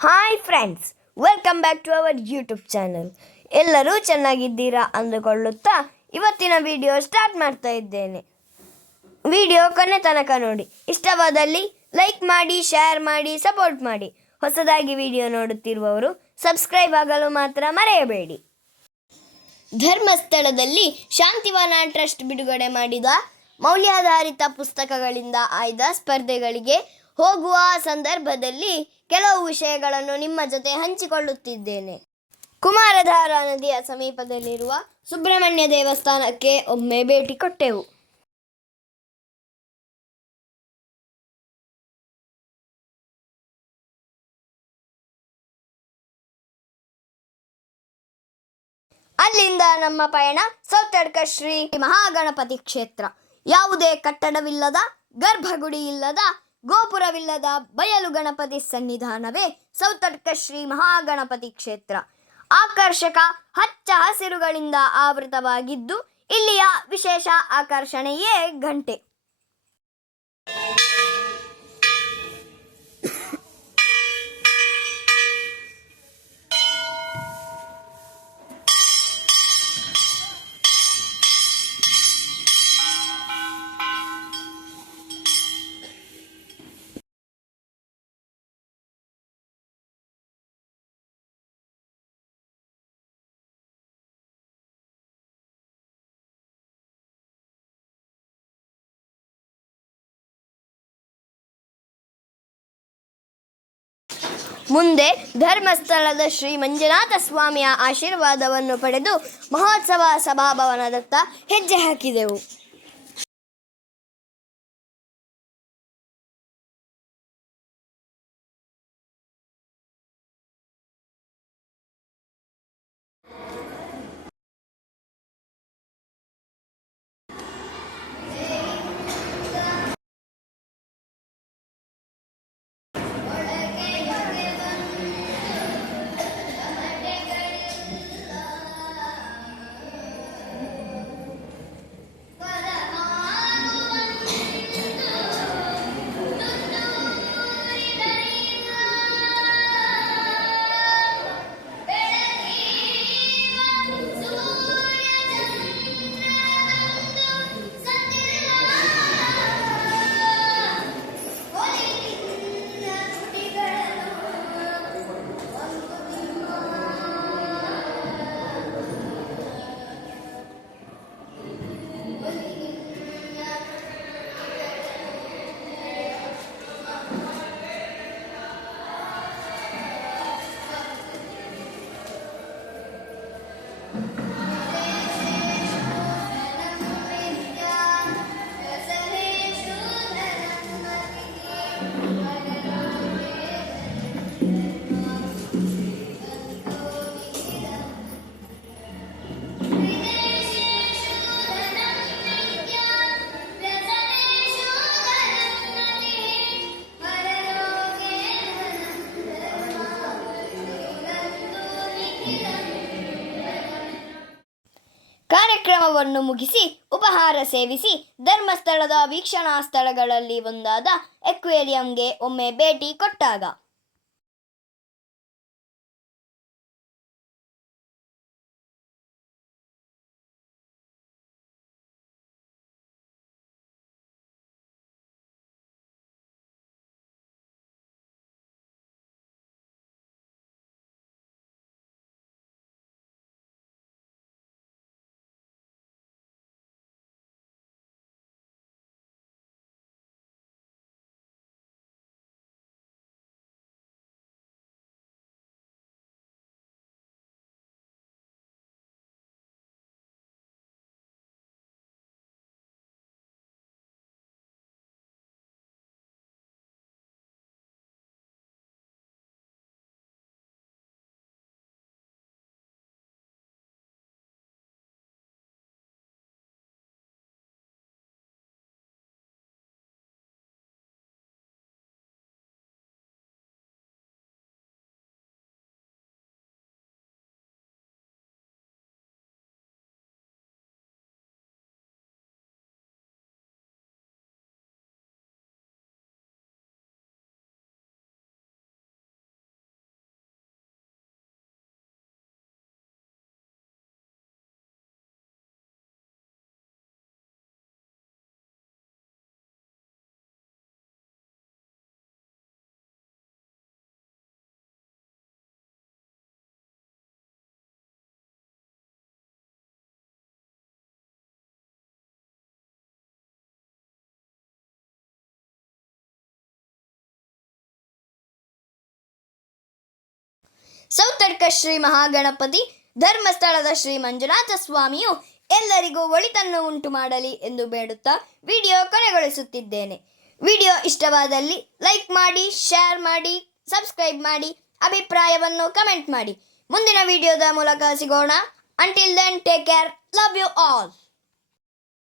Hi friends welcome back to our YouTube channel ಎಲ್ಲರೂ ಚೆನ್ನಾಗಿದ್ದೀರಾ ಅಂದುಕೊಳ್ಳುತ್ತಾ ಇವತ್ತಿನ ವಿಡಿಯೋ ಸ್ಟಾರ್ಟ್ ಮಾಡ್ತಾ ಇದ್ದೇನೆ. ವಿಡಿಯೋ ಕೊನೆ ತನಕ ನೋಡಿ. ಇಷ್ಟವಾದಲ್ಲಿ ಲೈಕ್ ಮಾಡಿ ಶೇರ್ ಮಾಡಿ ಸಪೋರ್ಟ್ ಮಾಡಿ. ಹೊಸದಾಗಿ ವಿಡಿಯೋ ನೋಡುತ್ತಿರುವವರು ಸಬ್ಸ್ಕ್ರೈಬ್ ಆಗಲು ಮಾತ್ರ ಮರೆಯಬೇಡಿ. ಧರ್ಮಸ್ಥಳದಲ್ಲಿ ಶಾಂತಿವನ ಟ್ರಸ್ಟ್ ಬಿಡುಗಡೆ ಮಾಡಿದ ಮೌಲ್ಯಾಧಾರಿತ ಪುಸ್ತಕಗಳಿಂದ ಆಯ್ದ ಸ್ಪರ್ಧೆಗಳಿಗೆ ಹೋಗುವ ಸಂದರ್ಭದಲ್ಲಿ ಕೆಲವು ವಿಷಯಗಳನ್ನು ನಿಮ್ಮ ಜೊತೆ ಹಂಚಿಕೊಳ್ಳುತ್ತಿದ್ದೇನೆ. ಕುಮಾರಧಾರ ನದಿಯ ಸಮೀಪದಲ್ಲಿರುವ ಸುಬ್ರಹ್ಮಣ್ಯ ದೇವಸ್ಥಾನಕ್ಕೆ ಒಮ್ಮೆ ಭೇಟಿ ಕೊಟ್ಟೆವು. ಅಲ್ಲಿಂದ ನಮ್ಮ ಪಯಣ ಸೌತಡ್ಕ ಶ್ರೀ ಮಹಾಗಣಪತಿ ಕ್ಷೇತ್ರ. ಯಾವುದೇ ಕಟ್ಟಡವಿಲ್ಲದ, ಗರ್ಭಗುಡಿ ಇಲ್ಲದ ಗೋಪುರವಿಲ್ಲದ ಬಯಲು ಗಣಪತಿ ಸನ್ನಿಧಾನವೇ ಸೌತಡ್ಕ ಶ್ರೀ ಮಹಾಗಣಪತಿ ಕ್ಷೇತ್ರ. ಆಕರ್ಷಕ ಹಚ್ಚ ಹಸಿರುಗಳಿಂದ ಆವೃತವಾಗಿದ್ದು ಇಲ್ಲಿಯ ವಿಶೇಷ ಆಕರ್ಷಣೆಯೇ ಘಂಟೆ. ಮುಂದೆ ಧರ್ಮಸ್ಥಳದ ಶ್ರೀ ಮಂಜುನಾಥ ಸ್ವಾಮಿಯ ಆಶೀರ್ವಾದವನ್ನು ಪಡೆದು ಮಹೋತ್ಸವ ಸಭಾಭವನದತ್ತ ಹೆಜ್ಜೆ ಹಾಕಿದೆವು. ಕಾರ್ಯಕ್ರಮವನ್ನು ಮುಗಿಸಿ ಉಪಹಾರ ಸೇವಿಸಿ ಧರ್ಮಸ್ಥಳದ ವೀಕ್ಷಣಾ ಸ್ಥಳಗಳಲ್ಲಿ ಒಂದಾದ ಎಕ್ವೇರಿಯಂಗೆ ಒಮ್ಮೆ ಭೇಟಿ ಕೊಟ್ಟಾಗ ಸೌತಡ್ಕ ಶ್ರೀ ಮಹಾಗಣಪತಿ, ಧರ್ಮಸ್ಥಳದ ಶ್ರೀ ಮಂಜುನಾಥ ಸ್ವಾಮಿಯು ಎಲ್ಲರಿಗೂ ಒಳಿತನ್ನು ಉಂಟು ಮಾಡಲಿ ಎಂದು ಬೇಡುತ್ತಾ ವಿಡಿಯೋ ಕೊನೆಗೊಳಿಸುತ್ತಿದ್ದೇನೆ. ವಿಡಿಯೋ ಇಷ್ಟವಾದಲ್ಲಿ ಲೈಕ್ ಮಾಡಿ, ಶೇರ್ ಮಾಡಿ, ಸಬ್ಸ್ಕ್ರೈಬ್ ಮಾಡಿ, ಅಭಿಪ್ರಾಯವನ್ನು ಕಮೆಂಟ್ ಮಾಡಿ. ಮುಂದಿನ ವಿಡಿಯೋದ ಮೂಲಕ ಸಿಗೋಣ. Until then take care love you all